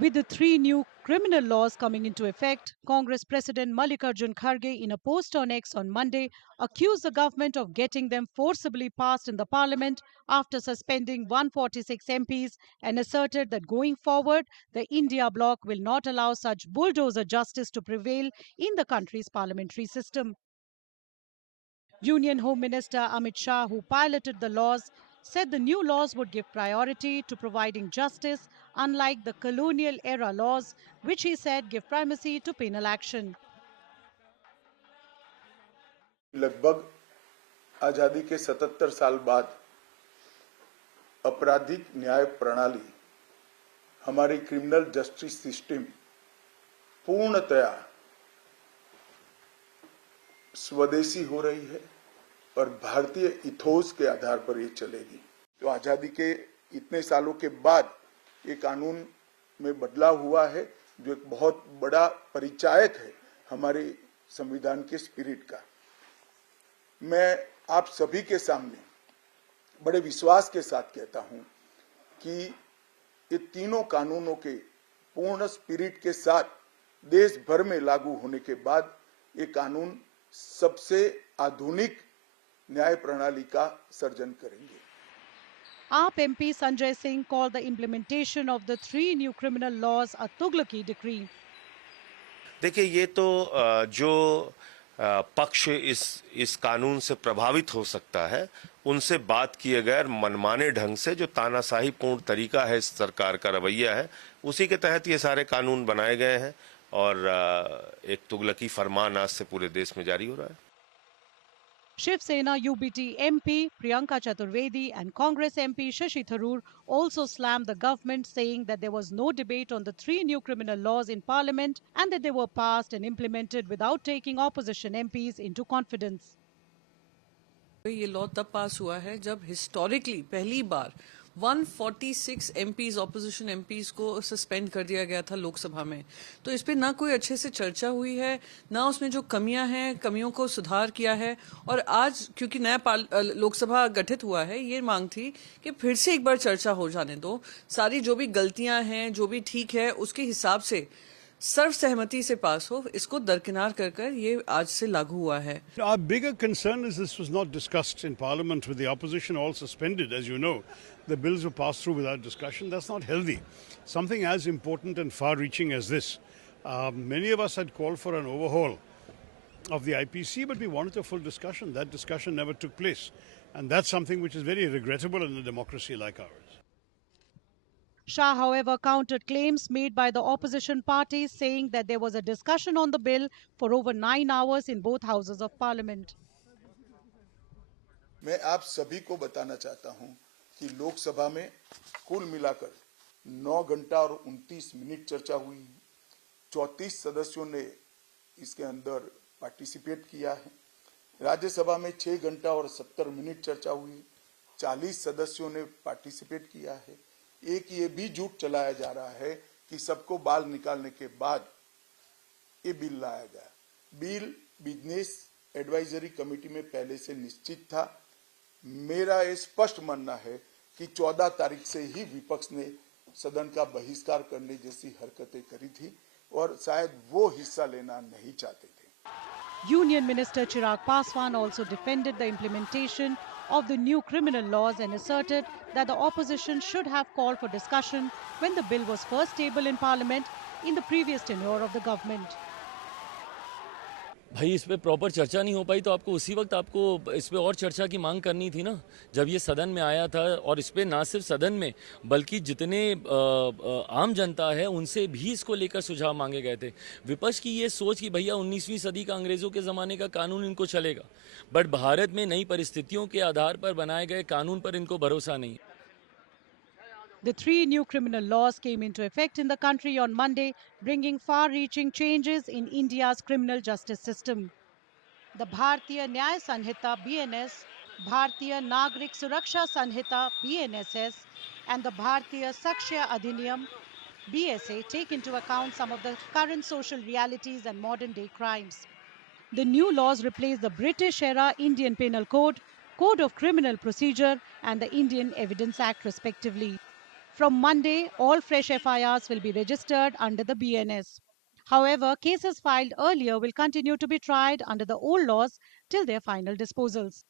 With the three new criminal laws coming into effect, Congress President Mallikarjun Kharge, in a post on X on Monday, accused the government of getting them forcibly passed in the parliament after suspending 146 MPs and asserted that going forward, the India bloc will not allow such bulldozer justice to prevail in the country's parliamentary system. Union Home Minister Amit Shah, who piloted the laws, said the new laws would give priority to providing justice, unlike the colonial era laws, which he said give primacy to penal action. लगभग आज़ादी के 77 साल बाद आपराधिक न्याय प्रणाली, हमारी criminal justice system पूर्णतया स्वदेशी हो रही है और भारतीय इथोस के आधार पर ये चलेगी। तो आज़ादी के इतने सालों के बाद ये कानून में बदलाव हुआ है, जो एक बहुत बड़ा परिचायक है हमारे संविधान के स्पिरिट का। मैं आप सभी के सामने बड़े विश्वास के साथ कहता हूं कि ये तीनों कानूनों के पूर्ण स्पिरिट के साथ देश भर में लागू होने के बाद ये कानून सबसे आधुनिक न्याय प्रणाली का सर्जन करेंगे। AAP MP Sanjay Singh called the implementation of the three new criminal laws a Tughlaqi decree. देखिए, ये तो जो पक्ष इस कानून से प्रभावित हो सकता है, उनसे बात किए गैर मनमाने ढंग से जो तानाशाही पूर्ण तरीका है इस सरकार का रवैया है, उसी के तहत ये सारे कानून बनाए गए हैं और एक तुगलकी फरमान आज से पूरे देश में जारी हो रहा है। Shiv Sena UBT MP Priyanka Chaturvedi and Congress MP Shashi Tharoor also slammed the government, saying that there was no debate on the three new criminal laws in parliament and that they were passed and implemented without taking opposition MPs into confidence. ये law तब पास हुआ है जब historically पहली बार 146 MPs opposition MPs को suspend कर दिया गया था लोकसभा में। तो इस पे ना कोई अच्छे से चर्चा हुई है, ना उसमें जो कमियां हैं कमियों को सुधार किया है। और आज क्योंकि नया लोकसभा गठित हुआ है, ये मांग थी कि फिर से एक बार चर्चा हो जाने दो, सारी जो भी गलतियां हैं जो भी ठीक है उसके हिसाब से सर्वसहमति से पास हो, इसको दरकिनार कर ये आज से लागू हुआ है। Our bigger concern is this was not discussed in Parliament with the opposition all suspended. As you know, the bills were passed through without discussion. That's not healthy. Something as important and far-reaching as this. Many of us had called for an overhaul of the IPC, but we wanted a full discussion. That discussion never took place. And that's something which is very regrettable in a democracy like ours. Shah, however, countered claims made by the opposition parties, saying that there was a discussion on the bill for over 9 hours in both houses of parliament. मैं आप सभी को बताना चाहता हूं कि लोकसभा में कुल मिलाकर 9 घंटा और 29 मिनट चर्चा हुई। 34 सदस्यों ने इसके अंदर पार्टिसिपेट किया है। राज्यसभा में 6 घंटा और 70 मिनट चर्चा हुई। 40 सदस्यों ने पार्टिसिपेट किया है। एक ये भी झूठ चलाया जा रहा है कि सबको बाल निकालने के बाद ये बिल लाया गया। बिल बिजनेस एडवाइजरी कमेटी में पहले से निश्चित था। मेरा ये स्पष्ट मानना है कि 14 तारीख से ही विपक्ष ने सदन का बहिष्कार करने जैसी हरकतें करी थी और शायद वो हिस्सा लेना नहीं चाहते थे। Union Minister Chirag Paswan also defended the implementation of the new criminal laws and asserted that the opposition should have called for discussion when the bill was first tabled in Parliament in the previous tenure of the government. भाई, इस पे proper चर्चा नहीं हो पाई तो आपको उसी वक्त आपको इस पे और चर्चा की मांग करनी थी ना, जब ये सदन में आया था। और इस पे ना सिर्फ सदन में बल्कि जितने आम जनता है उनसे भी इसको लेकर सुझाव मांगे गए थे। विपक्ष की ये सोच कि भैया 19वीं सदी का अंग्रेज़ों के ज़माने का कानून इनको चलेगा, बट भारत में नई परिस्थितियों के आधार पर बनाए गए कानून पर इनको भरोसा नहीं है। The three new criminal laws came into effect in the country on Monday, bringing far-reaching changes in India's criminal justice system. The Bharatiya Nyaya Sanhita (BNS), Bharatiya Nagrik Suraksha Sanhita (BNSS), and the Bharatiya Sakshya Adhiniyam (BSA) take into account some of the current social realities and modern-day crimes. The new laws replace the British-era Indian Penal Code, Code of Criminal Procedure, and the Indian Evidence Act, respectively. From Monday, all fresh FIRs will be registered under the BNS. However, cases filed earlier will continue to be tried under the old laws till their final disposals.